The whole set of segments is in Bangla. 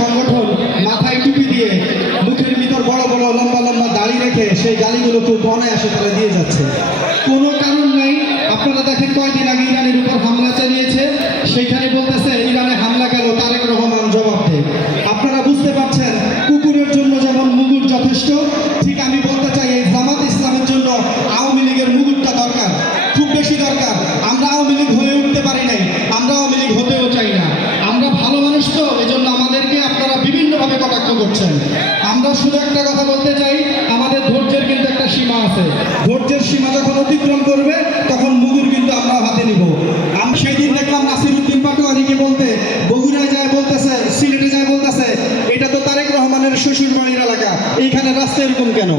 সংগঠন মাথায় টুপি দিয়ে মুখের ভিতর বড় বড় লম্বা লম্বা দাড়ি রেখে সেই গালিগুলো খুব অনায়াসে তারা দিয়ে যাচ্ছে। কোনো কারণ নেই। আপনারা দেখেন কয়েকদিন আগে ইরানের উপর হামলা চালিয়েছে, সেইখানে বলতেছে ইরানে হামলা গেল, তারেক রহমান জবাব দেয়। আপনারা বুঝতে পারছেন কুকুরের জন্য যেমন মুগুর যথেষ্ট, ঠিক আমি বলতে চাই এই জামাত ইসলামের জন্য আওয়ামী লীগের মুগুরটা দরকার, খুব বেশি দরকার। আমরা আওয়ামী লীগ হয়ে উঠতে পারি নাই, আমরা আওয়ামী লীগ হতেও চাই না। আমরা ভালো মানুষ তো, এই জন্য আমাদেরকে আপনারা বিভিন্নভাবে কটাক্ষ করছেন। আমরা শুধু একটা কথা বলতে চাই, আমাদের ধৈর্যের কিন্তু একটা সীমা আছে। ধৈর্যের সীমা যখন অতিক্রম করবে তখন মুগুর কিন্তু আমরা হাতে নিব। আমি সেই দিন দেখলাম নাসিরউদ্দিন পাটোয়ারিকে বলতে, বগুড়ায় যায় বলতেছে, সিলেটে যায় বলতেছে এটা তো তারেক রহমানের শ্বশুর বাড়ির এলাকা, এইখানে রাস্তা এরকম কেন?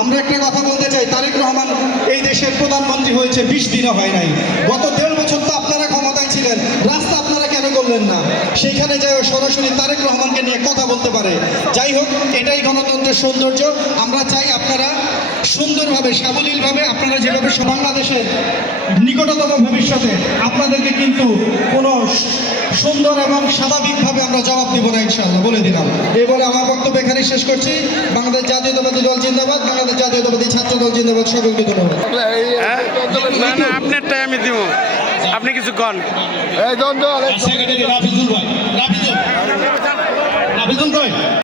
আমরা একটা কথা বলতে চাই, তারেক রহমান এই দেশের প্রধানমন্ত্রী হয়েছে 20 দিনও হয় নাই। গত 1.5 বছর তো আপনারা ক্ষমতায় ছিলেন, রাস্তা আপনারা কেন করলেন না? সেইখানে যায় সরাসরি তারেক রহমানকে নিয়ে কথা বলতে পারে। যাই হোক, এটাই গণতন্ত্রের সৌন্দর্য। আমরা চাই আপনারা সুন্দরভাবে সাবলীলভাবে, আপনারা যেভাবে বাংলাদেশের নিকটতম ভবিষ্যতে আপনাদেরকে কিন্তু কোনো সুন্দর এবং স্বাভাবিকভাবে আমরা জবাব দিব না ইনশাআল্লাহ, বলে দিলাম। এই বলে আমার বক্তব্য এখানে শেষ করছি। বাংলাদেশ জাতীয়তাবাদী দল জিন্দাবাদ, বাংলাদেশ জাতীয়তাবাদী ছাত্র দল জিন্দাবাদ। সকলকে ধন্যবাদ। আপনারটাই আমি দিব, আপনি কিছু কন। এই দ্বন্দ্ব রাফিজুল ভাই, রাফিজুল কই?